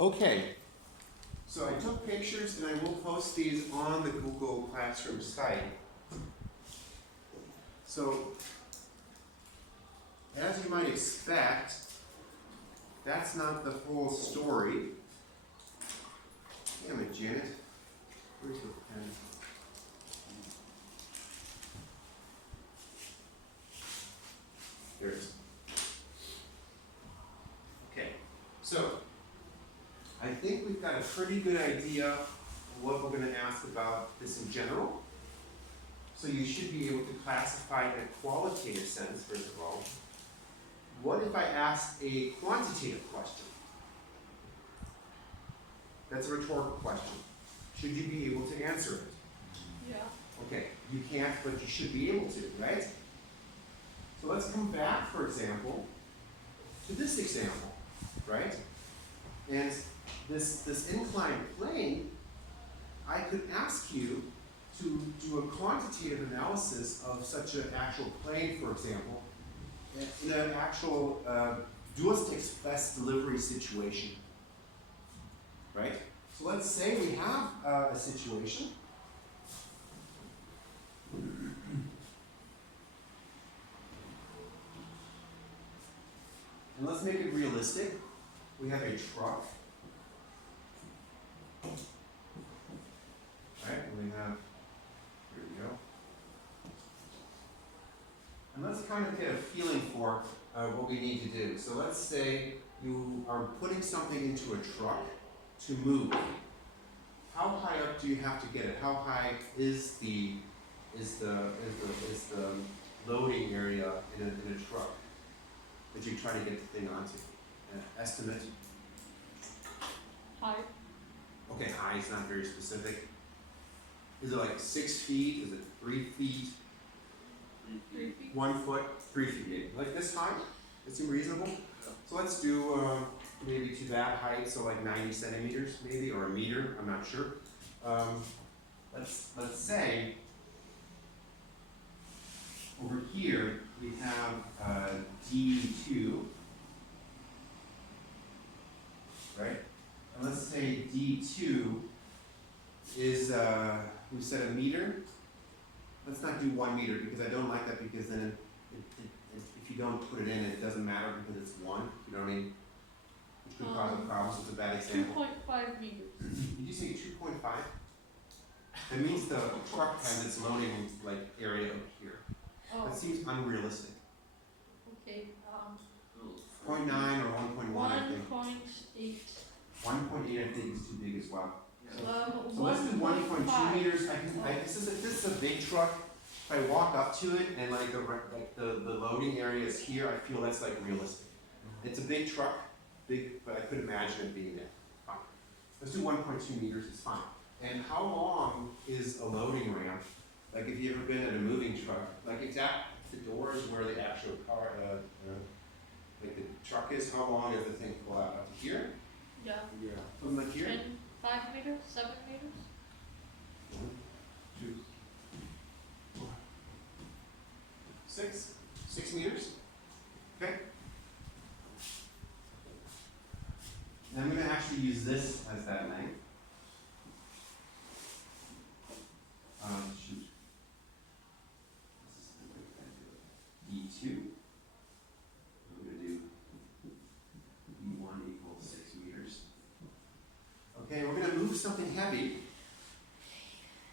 Okay, so I took pictures and I will post these on the Google Classroom site. So, as you might expect, that's not the whole story. Damn it, Janet. Where's the pen? There it is. Okay, so I think we've got a pretty good idea of what we're going to ask about this in general. So you should be able to classify in a qualitative sense, first of all. What if I asked a quantitative question? That's a rhetorical question. Should you be able to answer it? Yeah. Okay, you can't, but you should be able to, right? So let's come back, for example, to this example, right? And this inclined plane, I could ask you to do a quantitative analysis of such an actual plane, for example, in an actual dualistic express delivery situation, right? So let's say we have a situation. And let's make it realistic. We have a truck. Right, and we have, here we go. And let's kind of get a feeling for what we need to do. So let's say you are putting something into a truck to move. How high up do you have to get it? How high is the loading area in a truck that you try to get the thing onto? Estimate? High. Okay, high is not very specific. Is it like 6 feet? Is it 3 feet? 3 feet. 1 foot? 3 feet. Like this high? It seem reasonable? So let's do maybe to that height, so like 90 centimeters maybe, or a meter, I'm not sure. Let's say over here we have D2, right? And let's say D2 is, we said a meter. Let's not do 1 meter because I don't like that, because then if you don't put it in, it doesn't matter because it's 1, you know what I mean? Which could cause a problem, so it's a bad example. 2.5 meters. Did you say 2.5? That means the truck has its loading like area up here. Oh, That seems unrealistic. okay. 0.9 or 1.1, I think. 1.8. 1.8 I think is too big as well. So let's do 1.2 1.5. meters. This is a big truck. If I walk up to it and like the loading area is here, I feel that's like realistic. It's a big truck, big, but I could imagine it being there. Fine. Let's do 1.2 meters. It's fine. And how long is a loading ramp? Like if you've ever been in a moving truck, like exact the door is where the actual car, like the truck is. How long does the thing pull out? Up to here? Yeah. Something like here? 5 meters? 7 meters? 1, 2, 4, 6. 6 meters. Okay. And I'm going to actually use this as that length. Shoot. D2. I'm going to do D1 equals 6 meters. Okay, we're going to move something heavy.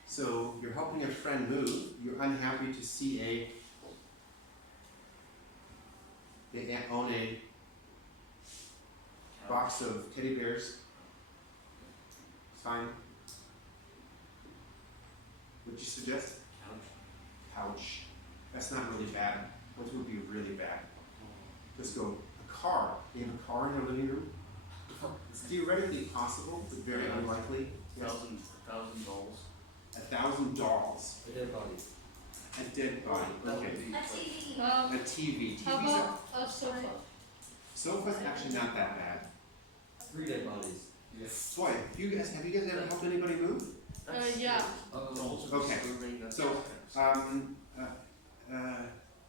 So you're helping a friend move. You're unhappy to see they own a box of teddy bears. Fine. What'd you suggest? Couch. That's not really bad. What would be really bad? Let's go. A car. You have a car in your living room? It's theoretically possible, but very unlikely. Yes. $1,000. 1,000 dolls. A dead body. A dead body. Okay. A TV. A TV. How TV's about a sofa? sofa's actually not that bad. 3 dead bodies. Boy, have you guys ever helped anybody move? Yeah. Okay. So,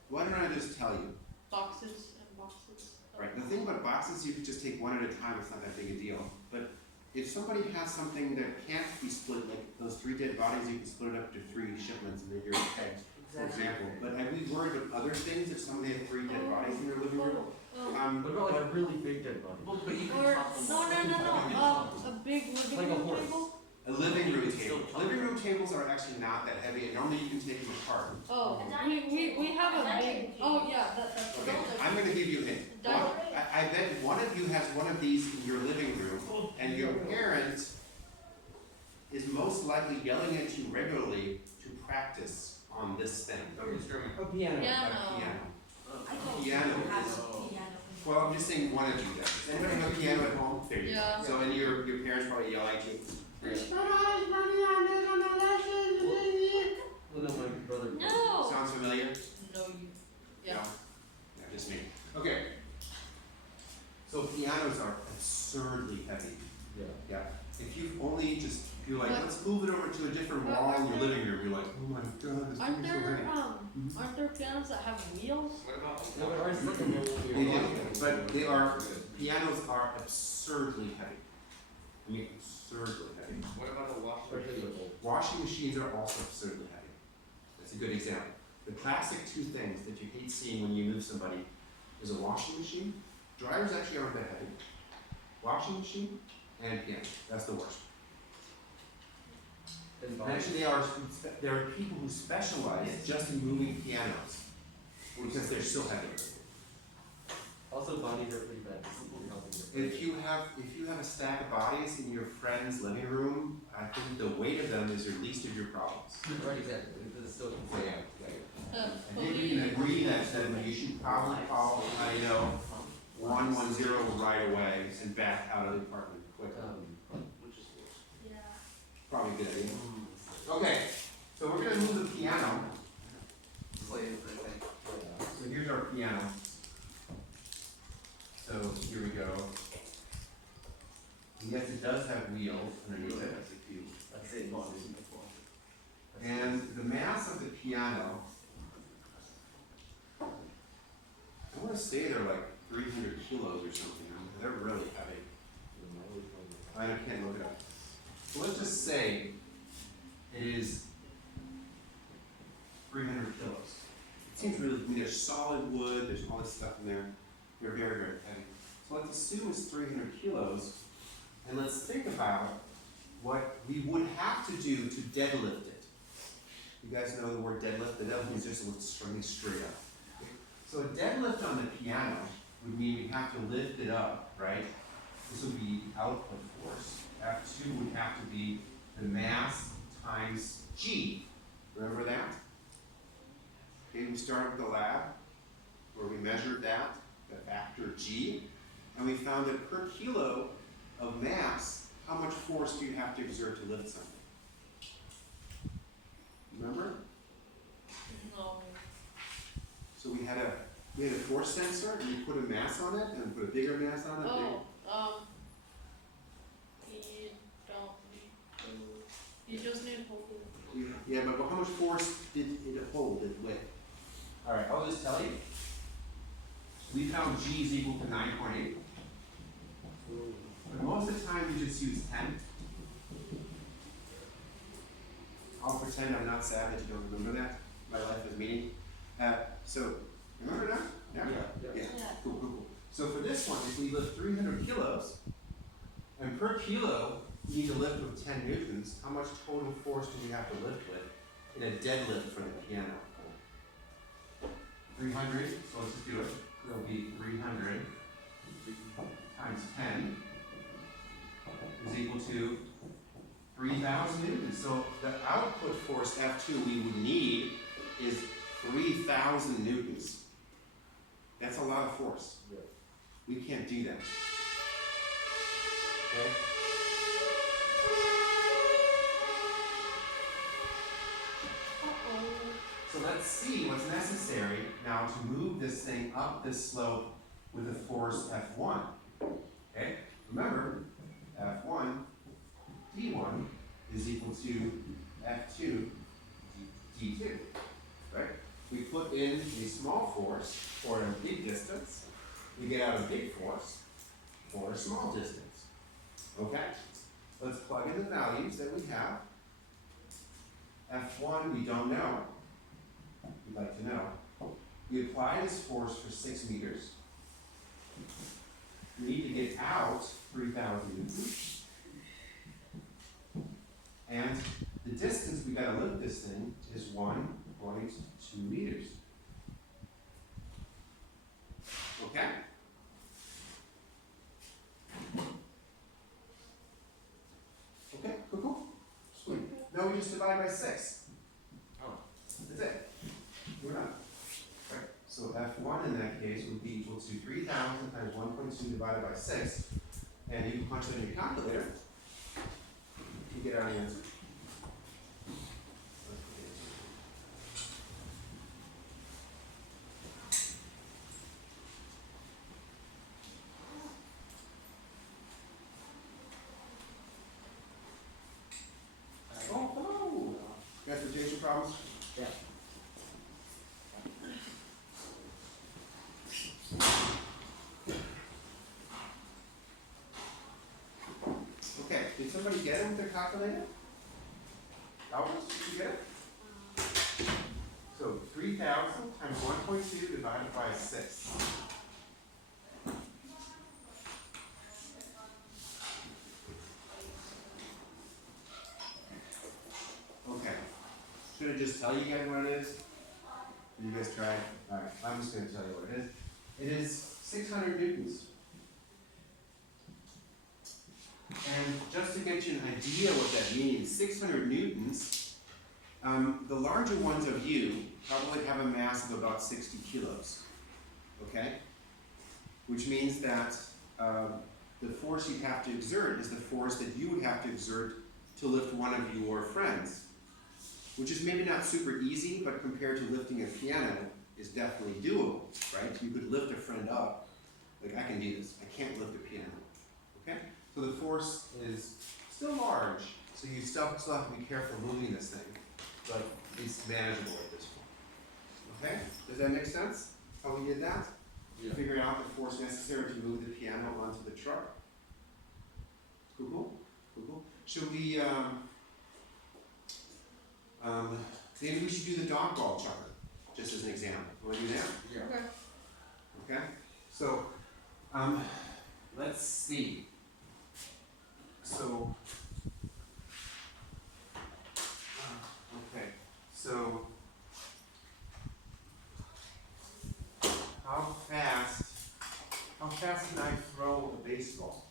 why don't I just tell you? Boxes and boxes. Right, the thing about boxes, you could just take one at a time, it's not that big a deal. But if somebody has something that can't be split, like those 3 dead bodies, you can split it up to 3 shipments and then you're okay, for example. But are we worried about other things if somebody had 3 dead bodies in their living room? Oh, What about like a really big dead body? Well, but you can or, top them no, up. no, no, no, a big living Like a room horse. table? A living room You can still table. talk. Living room tables are actually not that heavy, and normally you can take them apart. Oh, A dining we have a table. big, oh yeah, that's Okay, those I'm gonna give you a hint. Dining- I bet one of you has one of these in your living room, and your parent is most likely yelling at you regularly to practice on this thing. Instrument. A piano. A Piano. piano. I told you Piano to have is- a piano. Well, I'm just saying one of you does. Does anybody have a piano at home? There you go. Yeah. So, and your parents probably yell at you. Well, no, my brother. No. Sounds familiar? No, you, yeah. No? Yeah, just me. Okay. So pianos are absurdly heavy. Yeah. Yeah. If you only just, if you're like, let's move it over to a different wall in your living room, you're like, oh my god, this Aren't thing's so there, heavy. aren't there pianos that have wheels? What about? No, but ours is like a normal. They do, but they are, pianos are absurdly heavy. I mean, absurdly heavy. What about a washer? Especially with old. Washing machines are also absurdly heavy. That's a good example. The classic 2 things that you hate seeing when you move somebody is a washing machine. Dryers actually aren't that heavy. Washing machine and piano. That's the worst. And And bodies. actually, there are people who specialize just in moving pianos because they're so heavy. Also, bodies are pretty bad. If you have a stack of bodies in your friend's living room, I think the weight of them is your least of your problems. Right, exactly. It's still. Uh, I think we can agree that you should probably call, 110 right away and back out of the apartment quick. Which is worse. Yeah. Probably a good idea. Okay, so we're gonna move the piano. Slave, I think. So here's our piano. So here we go. Yes, it does have wheels underneath it. That's a few. That's it. And the mass of the piano, I wanna say they're like 300 kilos or something. They're really heavy. I can't look it up. So let's just say it is 300 kilos. It seems really, I mean, there's solid wood, there's all this stuff in there. They're very, very heavy. So let's assume it's 300 kilos, and let's think about what we would have to do to deadlift it. You guys know the word deadlift? The deadlift is just something straight up. So a deadlift on the piano would mean we have to lift it up, right? This would be output force. F2 would have to be the mass times G. Remember that? Okay, we started with the lab where we measured that, the factor G, and we found that per kilo of mass, how much force do you have to exert to lift something? Remember? No. So we had a force sensor, and we put a mass on it, and put a bigger mass on it. You don't need to, you just need to hold it. Yeah, but how much force did it hold it with? Alright, I'll just tell you. We found G is equal to 9.8. But most of the time we just use 10. I'll pretend I'm not sad that you don't remember that. My life is meaning. So, remember that? Yeah. Yeah. Cool, cool, cool. So for this one, if we lift 300 kilos, and per kilo, we need to lift with 10 newtons, how much total force do we have to lift with in a deadlift for the piano? 300, so let's just do it. It'll be 300 times 10 is equal to 3,000 newtons. So the output force F2 we would need is 3,000 newtons. That's a lot of force. Yeah. We can't do that. Okay? Uh-oh. So let's see what's necessary now to move this thing up this slope with a force F1. Okay? Remember, F1, D1 is equal to F2, D2. Right? We put in a small force for a big distance. we get out a big force or a small distance. Okay? Let's plug in the values that we have. F1 we don't know. We'd like to know. We apply this force for 6 meters. We need to get out 3,000 newtons. And the distance we gotta lift this thing is 1.2 meters. Okay? Okay, cool. Sweet. No, we just divide by 6. Oh. That's it. We're done. Right? So F1 in that case would be equal to 3,000 times 1.2 divided by 6. And you can punch it in your calculator. You get our answer. Oh, hello. Transportation problems? Yeah. Okay, did somebody get it with their calculator? Albert, did you get it? So 3,000 times 1.2 divided by 6. Okay. Should I just tell you guys what it is? Did you guys try it? Alright, I'm just gonna tell you what it is. It is 600 newtons. And just to get you an idea what that means, 600 newtons, the larger ones of you probably have a mass of about 60 kilos, okay? Which means that the force you have to exert is the force that you would have to exert to lift one of your friends, which is maybe not super easy, but compared to lifting a piano, is definitely doable, right? You could lift a friend up, like I can do this, I can't lift a piano, okay? So the force is still large, so you still have to be careful moving this thing, but it's manageable at this point. Okay? Does that make sense? How we did that? Yeah. Figuring out the force necessary to move the piano onto the truck. Cool. Should we, maybe we should do the dog ball chucker, just as an example. Will we do that? Yeah. Okay. Okay, so, let's see. So, okay, so, how fast can I throw a baseball?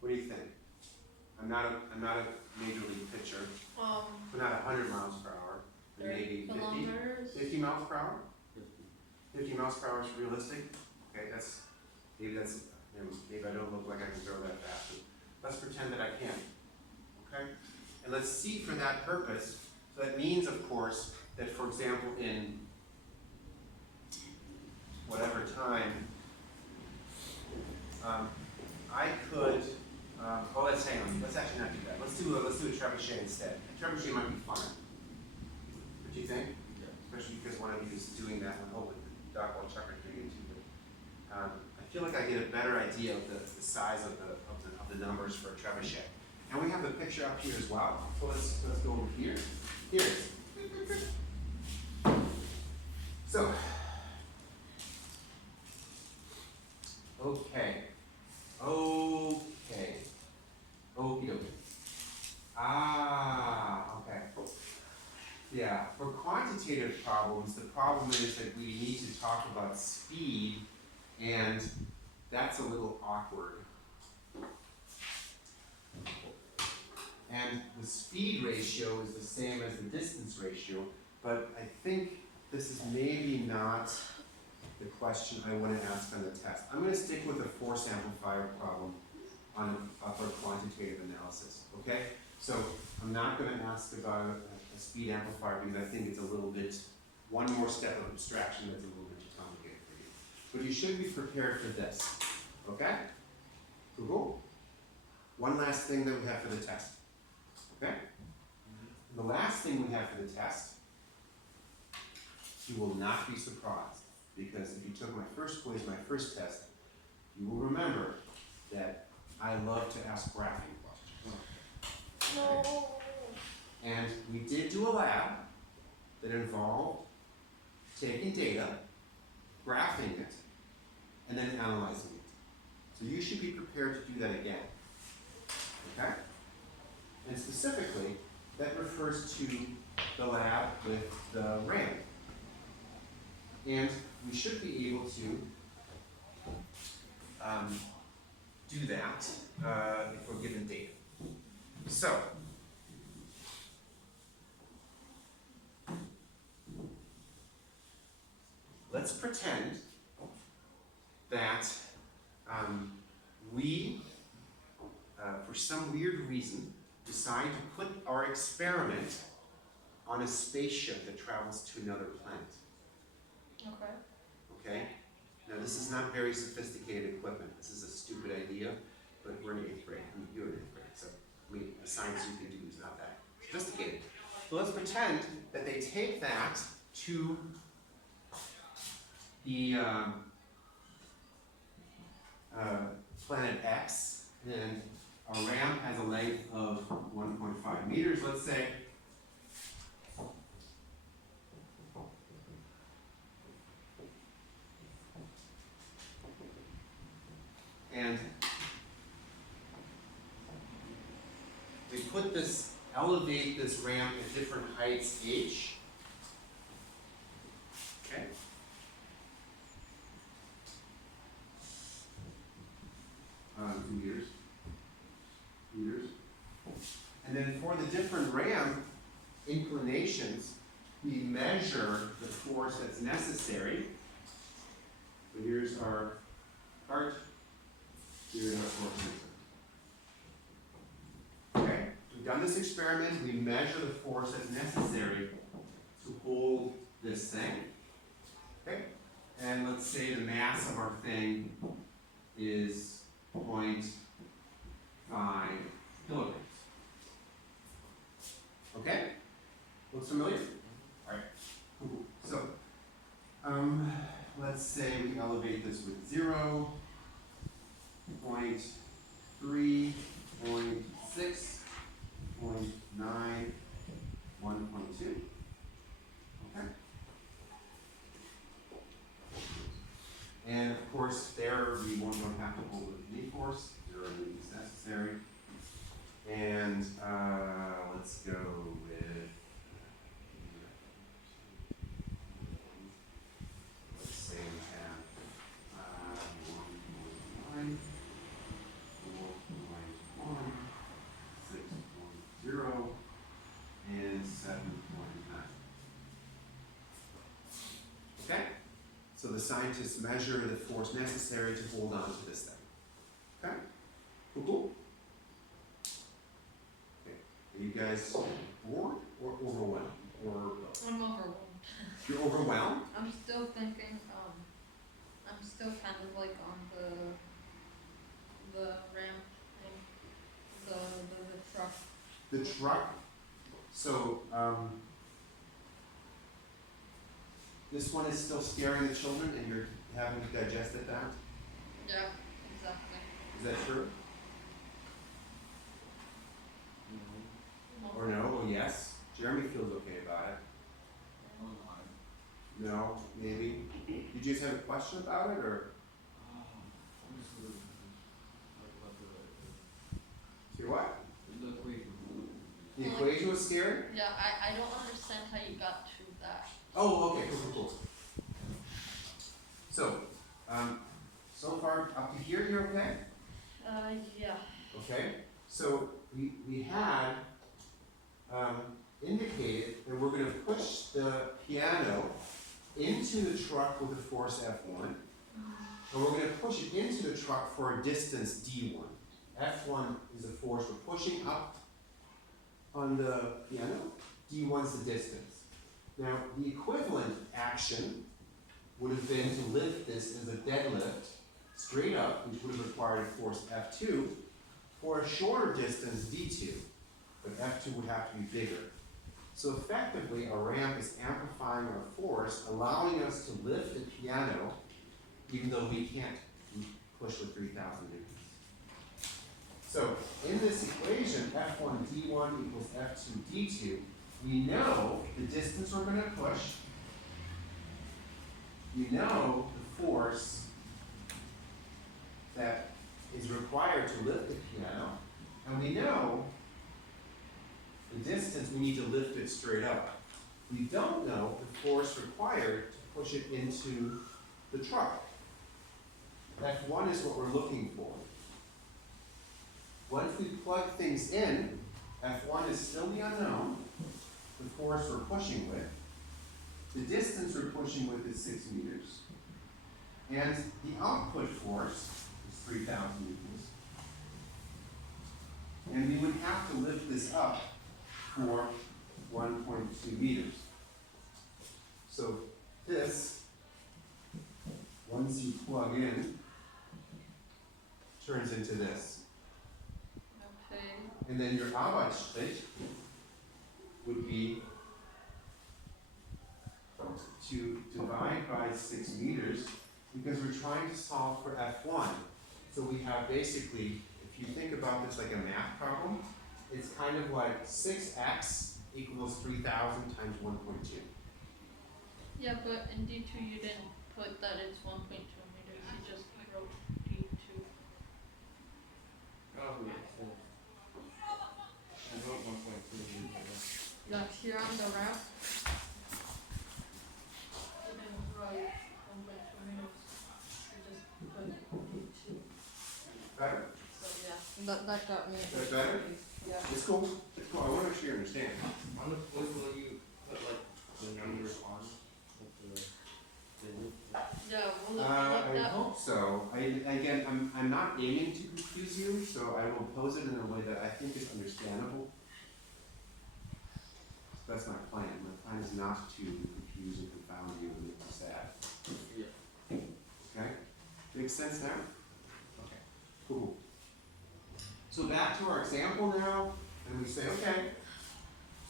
What do you think? I'm not a major league pitcher, so not 100 miles per hour, but 30 maybe 50? kilometers. 50 miles per hour? 50 miles per hour is realistic? Okay, maybe I don't look like I can throw that fast, but let's pretend that I can, okay? And let's see for that purpose, so that means, of course, that for example, in whatever time, I could, let's hang on, let's actually not do that. Let's do a trebuchet instead. A trebuchet might be fun. What do you think? Yeah. Especially because one of you is doing that, and I'm hoping the dog ball chucker doing it too. But, I feel like I get a better idea of the size of the numbers for a trebuchet. And we have the picture up here as well. So let's go over here. Here it is. So, okay. Okie dokie. Okay. Yeah, for quantitative problems, the problem is that we need to talk about speed, and that's a little awkward. And the speed ratio is the same as the distance ratio, but I think this is maybe not the question I want to ask on the test. I'm going to stick with a force amplifier problem for quantitative analysis, okay? So I'm not going to ask about a speed amplifier because I think it's a little bit, one more step of abstraction that's a little bit too complicated for you. But you should be prepared for this, okay? Cool. One last thing that we have for the test, okay? And the last thing we have for the test you will not be surprised, because if you took my first quiz, my first test, you will remember that I love to ask graphing questions. No. And we did do a lab that involved taking data, graphing it, and then analyzing it. So you should be prepared to do that again. Okay? And specifically, that refers to the lab with the RAM. And we should be able to do that if we're given data. So, let's pretend that we, for some weird reason, decide to put our experiment on a spaceship that travels to another planet. Okay. Okay? Now, this is not very sophisticated equipment. This is a stupid idea, but we're in 8th grade. I mean, you're in 8th grade, so the science you can do is not that sophisticated. So let's pretend that they take that to the planet X, and our ramp has a length of 1.5 meters, let's say. And we elevate this ramp at different heights h. Okay? Meters. And then for the different ramp inclinations, we measure the force that's necessary. So here's our part. Here's our force. Okay, we've done this experiment. We measure the force that's necessary to hold this thing. Okay, and let's say the mass of our thing is 0.5 kilograms. Okay, looks familiar? All right, cool. So, let's say we elevate this with 0, 0.3, 0.6, 0.9, 1.2. Okay. And of course, there we don't have to hold with any force. 0 is necessary. And let's go with, let's say we have 1.9, 4.1, 6.0, and 7.9. Okay? So the scientists measure the force necessary to hold on to this thing. Okay? Cool? Okay. Are you guys bored or overwhelmed? Or both? I'm overwhelmed. You're overwhelmed? I'm still thinking, I'm still kind of like on the ramp thing, the truck. The truck? So, this one is still scaring the children and you're having to digest it now? Yeah, exactly. Is that true? Or no, or yes? Jeremy feels okay about it. No, maybe. Did you just have a question about it, or? See what? The equation was scary? Yeah, I don't understand how you got to that. Oh, okay, cool. So, so far up to here, you're okay? Yeah. Okay, so we had indicated that we're going to push the piano into the truck with a force F1, and we're going to push it into the truck for a distance D1. F1 is the force we're pushing up on the piano, D1 is the distance. Now, the equivalent action would have been to lift this as a deadlift straight up, which would have required a force F2, for a shorter distance D2, but F2 would have to be bigger. So effectively, a ramp is amplifying our force, allowing us to lift the piano, even though we can't push with 3,000 newtons. So in this equation, F1 D1 equals F2 D2, we know the distance we're going to push, we know the force that is required to lift the piano, and we know the distance we need to lift it straight up. We don't know the force required to push it into the truck. F1 is what we're looking for. Once we plug things in, F1 is still the unknown, the force we're pushing with. The distance we're pushing with is 6 meters. And the output force is 3,000 newtons. And we would have to lift this up for 1.2 meters. So this, once you plug in, turns into this. Okay. And then your Arbeitsschritt would be to divide by 6 meters, because we're trying to solve for F1. So we have basically, if you think about this like a math problem, it's kind of like 6x equals 3,000 times 1.2. Yeah, but in D2 you didn't put that it's 1.2 meters, you just wrote D2. Oh, yeah. I wrote 1.2. Like here on the ramp, you didn't write 1.2 meters, you just put D2. Better? So yeah, that got me. That better? Yeah. It's cool. It's cool. I want to make sure you understand. On the quiz, will you put like the numbers on with the Yeah, we'll look I that. hope so. I'm not aiming to confuse you, so I will pose it in a way that I think is understandable. That's my plan. My plan is not to confuse and confound you and make you sad. Yeah. Okay? Makes sense now? Okay. Cool. So back to our example now, and we say, okay.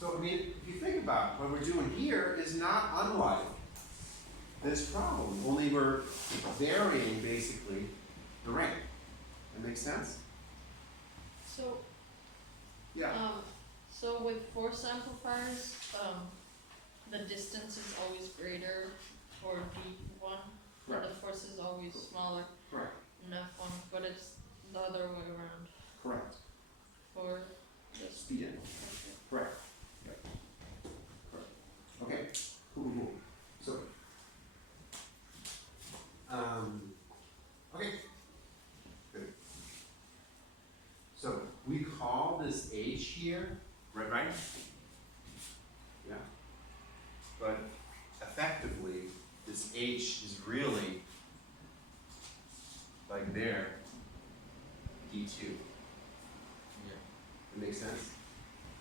So I mean, if you think about it, what we're doing here is not unlike this problem, only we're varying basically the rank. That makes sense? So, Yeah. so with force amplifiers, the distance is always greater for D1, but Correct. the force is always smaller Correct. in F1, but it's the other way around Correct. for this. Speed in. Correct. Right. Correct. Okay. Cool. Cool. So. Okay. Good. So we call this H here, right? Yeah. But effectively, this H is really like there, D2. Yeah. That makes sense?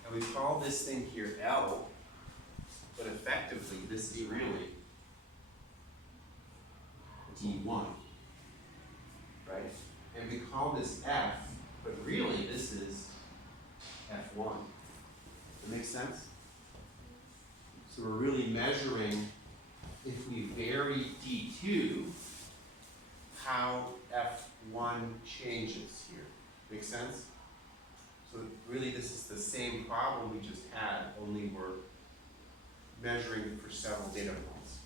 And we call this thing here L, but effectively this is really D1, right? And we call this F, but really this is F1. That makes sense? So we're really measuring, if we vary D2, how F1 changes here. Make sense? So really this is the same problem we just had, only we're measuring it for several data points.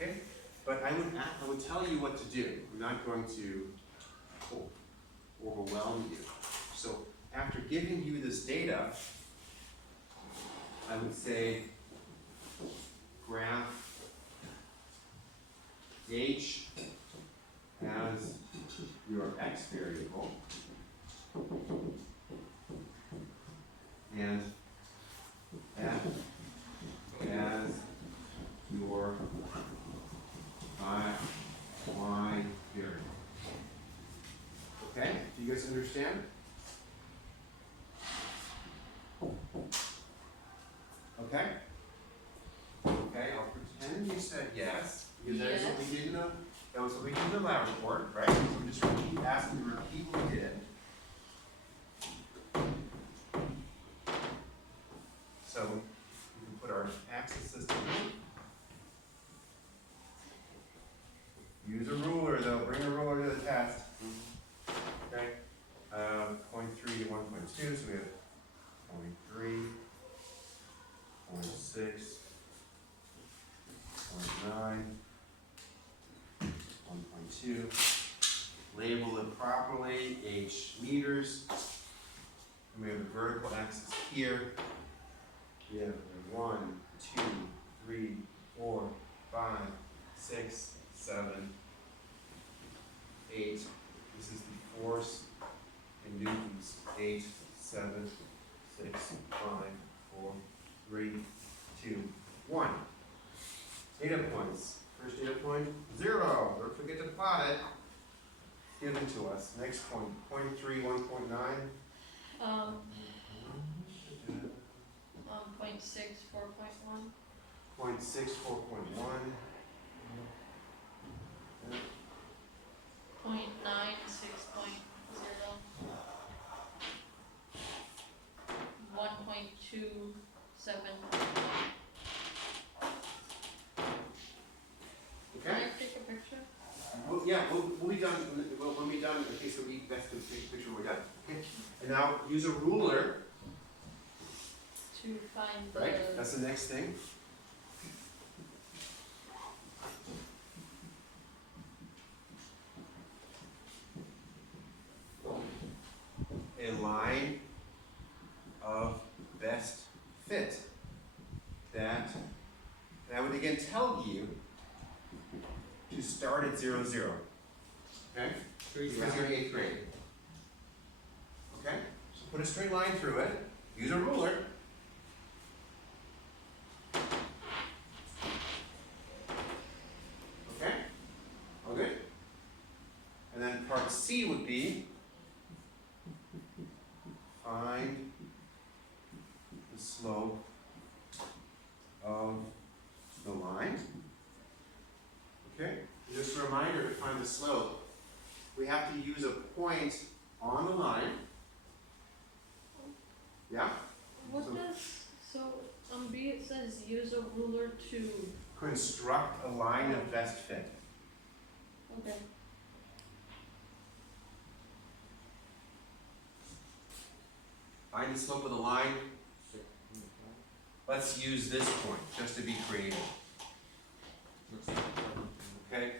Okay? But I would tell you what to do. I'm not going to overwhelm you. So after giving you this data, I would say graph H as your x variable and F as your y variable. Okay? Do you guys understand? Okay? Okay, I'll pretend you said yes, because that is what we did in the, that was what we did in the lab report, right? So we just repeat, asking you to repeat what we did. So, you can test. Okay, 0.3 to 1.2, so we have 0.3, 0.6, 0.9, 1.2. Label it properly, H meters. And we have the vertical axis here. We have 1, 2, 3, 4, 5, 6, 7, 8. This is the force in newtons. 8, 7, 6, 5, 4, 3, 2, 1. Data points. First data point, 0. Don't forget to plot it. Given to us. Next point, 0.3, 1.9. 0.6, 4.1. 0.6, 4.1. 0.9, 6.0. 1.2, 7. Can I Okay? take a picture? Well, yeah, we'll be done, when we're done, okay, so we best to take a picture when we're done. Okay? And now use a ruler, To find the. right? That's the next thing. A line of best fit that, and I would again tell you to start at 0, 0. Okay? Because you're in 8th grade. Okay? So put a straight line through it. Use a ruler. Okay? All good? And then part C would be find the slope of the line. Okay? Just a reminder, to find the slope, we have to use a point on the line. Yeah? What So- does, so on B it says use a ruler to, Construct a line of best fit. okay. Find the slope of the line. Let's use this point, just to be creative. Okay?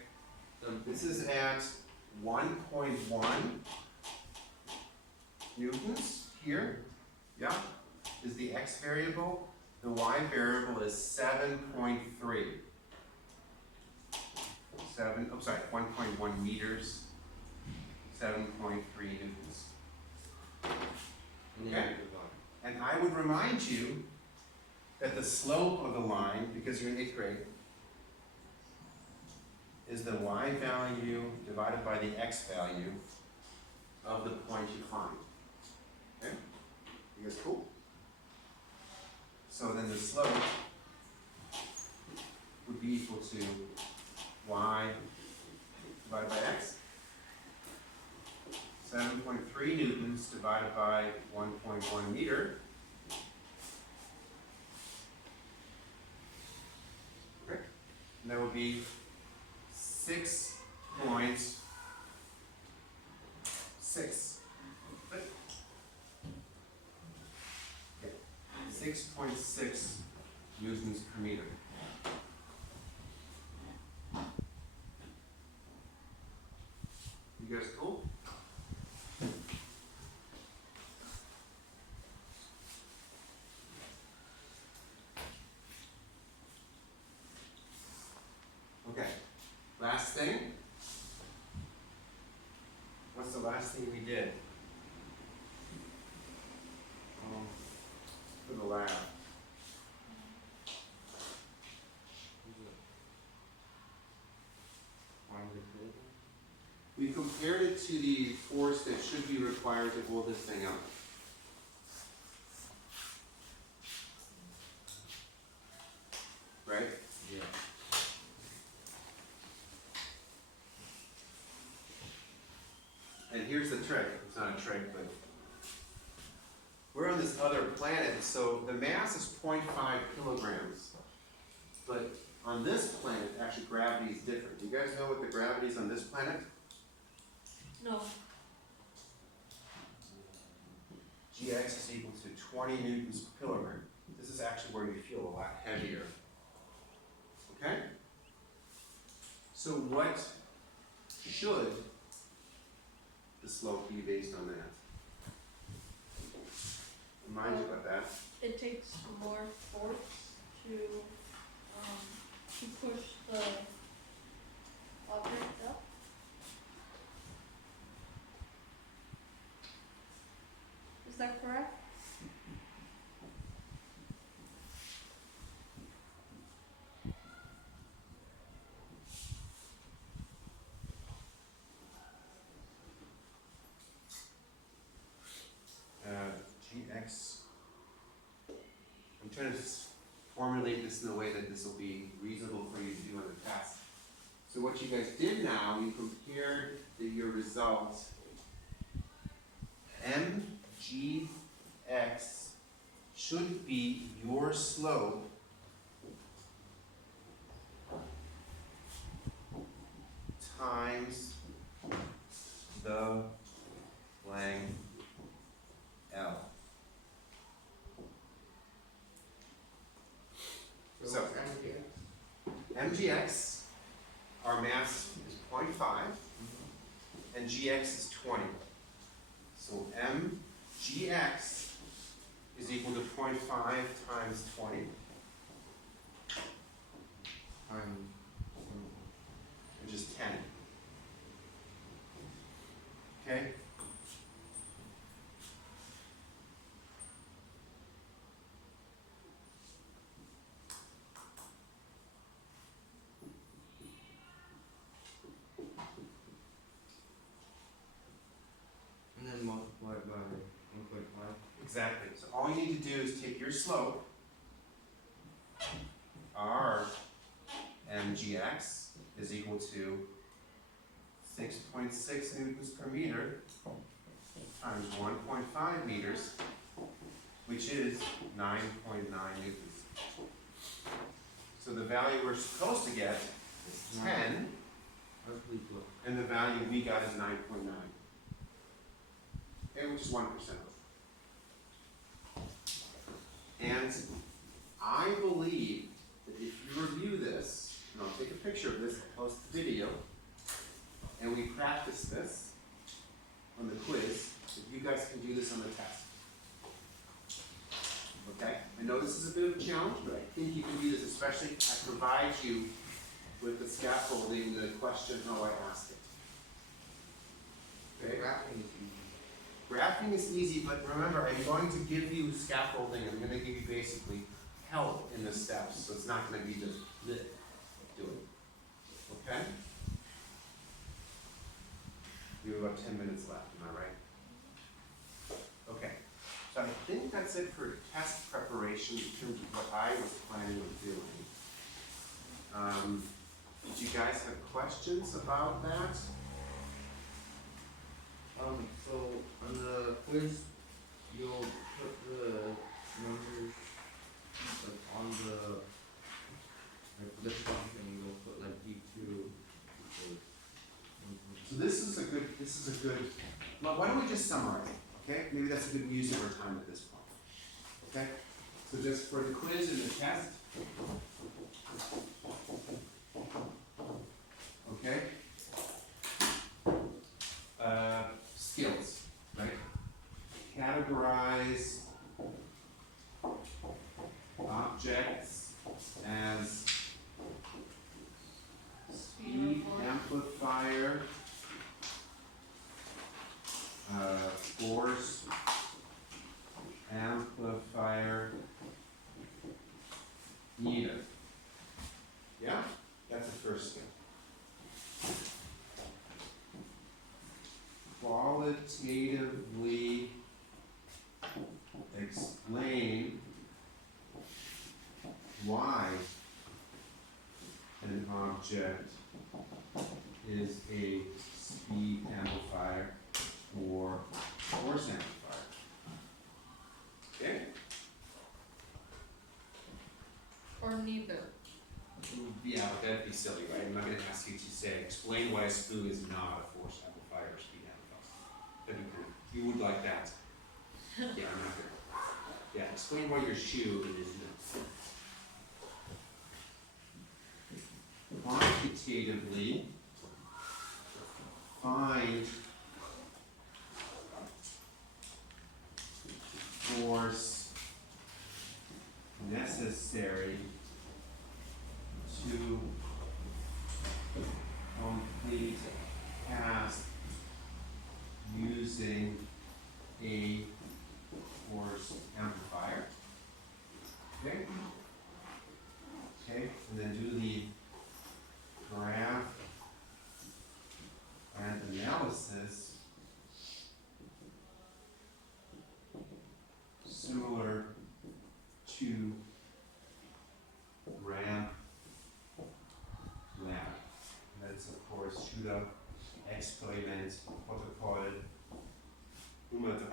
This is at 1.1 newtons here. Yeah? Is the x variable. The y variable is 7.3. 1.1 meters. 7.3 newtons. And then Okay. you divide. And I would remind you that the slope of the line, because you're in 8th grade, is the y value divided by the x value of the point you find. Okay? You guys cool? So then the slope would be equal to y divided by x. 7.3 newtons divided by 1.1 meter. Okay. And that would be 6.6. Okay. 6.6 newtons per meter. You guys cool? Okay, last thing. What's the last thing we did? For the lab. Find the table. We compared it to the force that should be required to hold this thing up. Right? Yeah. And here's the trick, it's not a trick, but we're on this other planet, so the mass is 0.5 kilograms. But on this planet, actually gravity is different. Do you guys know what the gravity is on this planet? 20 newtons per kilogram. This is actually where you feel a lot heavier. Okay? So what should the slope be based on that? Remind you about that. It takes more force to push the object up. Is that correct? GX. I'm trying to formulate this in a way that this will be reasonable for you to do on the test. So what you guys did now, you compared your result. MGX should be your slope times the length L. So- what's MGX? MGX, our mass is 0.5, and GX is 20. So MGX is equal to 0.5 times 20, which is 10. Okay? And then multiply it by 1.5. Exactly. So all you need to do is take your slope, R MGX is equal to 6.6 newtons per meter times 1.5 meters, which is 9.9 newtons. So the value we're supposed to get is 10, Roughly close. and the value we got is 9.9. Okay, which is 1%. And I believe that if you review this, and I'll take a picture of this, post the video, and we practice this on the quiz, that you guys can do this on the test. Okay? I know this is a bit of a challenge, but I think you can do this, especially if I provide you with the scaffolding, the question, how I asked it. Okay? Graphing is easy. Graphing is easy, but remember, I'm going to give you scaffolding. I'm going to give you basically help in the steps, so it's not going to be just do it. Okay? We have about 10 minutes left, am I right? Okay, so I think that's it for test preparation in terms of what I was planning on doing. Did you guys have questions about that? So on the quiz, you'll put the numbers like on the this function. You'll put like D2 equals So this is a good, well, why don't we just summarize it, okay? Maybe that's a good use of our time at this point, okay? So just for the quiz and the test, okay? Skills, right? Categorize objects as speed amplifier, force amplifier meter. Yeah? That's the first skill. Qualitatively explain why an object is a speed amplifier or force amplifier. Okay? Or neither. Yeah, but that'd be silly, right? I'm not gonna ask you to say, explain why a spoon is not a force amplifier or speed amplifier. That'd be cool. You would like that. Yeah, I'm not gonna. Yeah, explain why your shoe is no. Quantitatively, find force necessary to complete task using a force amplifier. Okay? Okay, and then do the graph and analysis similar to ramp lab. That's of course Schüler-Experiment-Protokoll Nummer 3.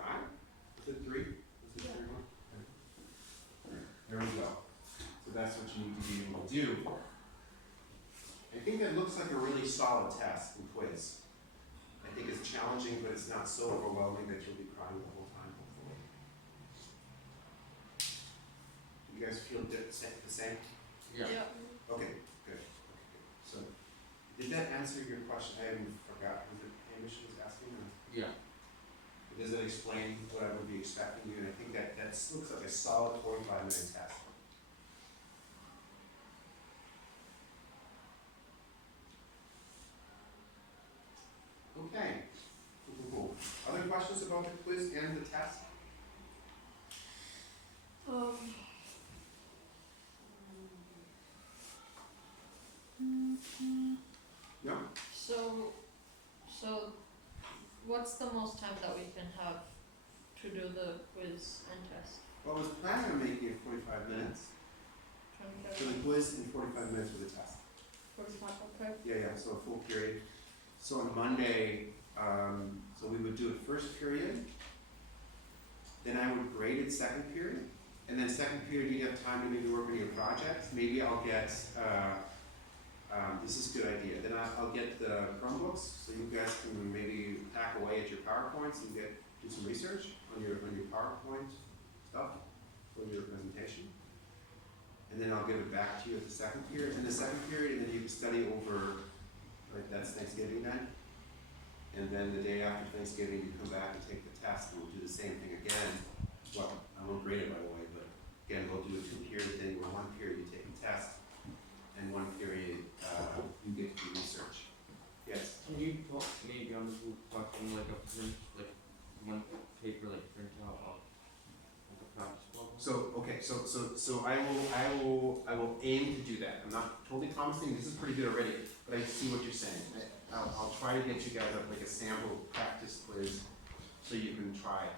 Is it 3? Is it 3 one? Okay. There we go. So that's what you need to be able to do. I think that looks like a really solid test and quiz. I think it's challenging, but it's not so overwhelming that you'll be crying the whole time, hopefully. You guys feel the same? Yeah. Okay, good. So, did that answer your question? I haven't forgot. Was it Hamish was asking? Or? Yeah. Does it explain what I would be expecting you? And I think that looks like a solid 45-minute test. Okay. Cool. Other questions about the quiz and the test? No? So what's the most time that we can have to do the quiz and test? Well, I was planning on making it 45 minutes for the quiz and 45 minutes for the test. 45, okay. Yeah, so a full period. So on Monday, so we would do it first period, then I would grade it second period, and then second period you'd have time to maybe work on your projects. Maybe I'll get, this is a good idea, then I'll get the Chromebooks, so you guys can maybe hack away at your PowerPoints and do some research on your PowerPoint stuff for your presentation. And then I'll give it back to you at the second period, and the second period, and then you can study over, like that's Thanksgiving then. And then the day after Thanksgiving, you come back and take the test, and we'll do the same thing again. Well, I won't grade it right away, but again, we'll do a 2-period thing where 1 period you take a test, and 1 period you get to do research. Yes? Can you talk maybe on the Google platform like a print, like one paper like print out of like a practice problem? So okay, so I will aim to do that. I'm not totally promising. This is pretty good already, but I see what you're saying. I'll try to get you guys up like a sample practice quiz, so you can try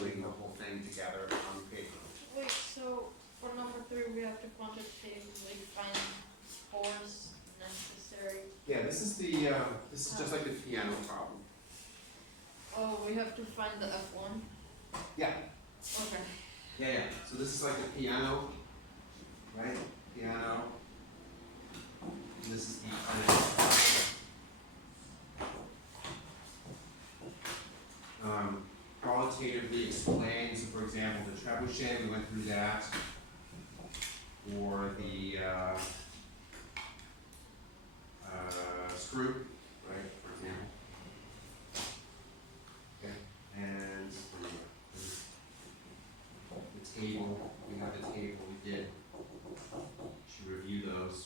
doing the whole thing together on paper. Wait, so for number 3, we have to quantitatively find force necessary. Yeah, this is just like the piano problem. Oh, we have to find the F1? Yeah. Okay. Yeah. So this is like the piano, right? Piano. And this is the qualitatively explains, for example, the trebuchet, we went through that, or the screw, right, for example. Okay, and the table, we have the table we did. Should review those.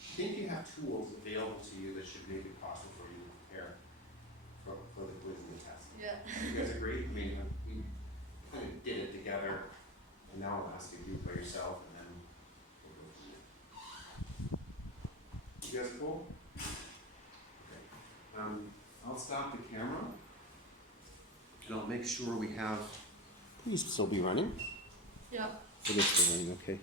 I think you have tools available to you that should make it possible for you to prepare for the quiz and the test. Yeah. You guys agree? I mean, we kind of did it together, and now I'll ask you to do it by yourself, and then we'll go from there. You guys cool? Okay. I'll stop the camera, and I'll make sure we have. Please still be running. Yeah. It is still running. Okay.